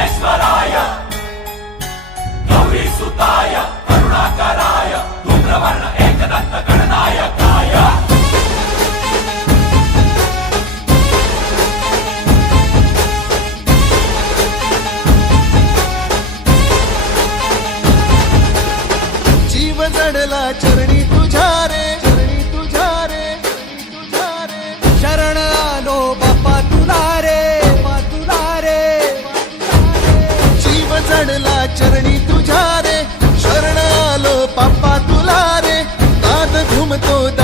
ज्ञानेश्वराय गौरी सुताय करुणाकराय धूम्रवर्ण एकदंत गणनायकाय जीव जडला चरणी matou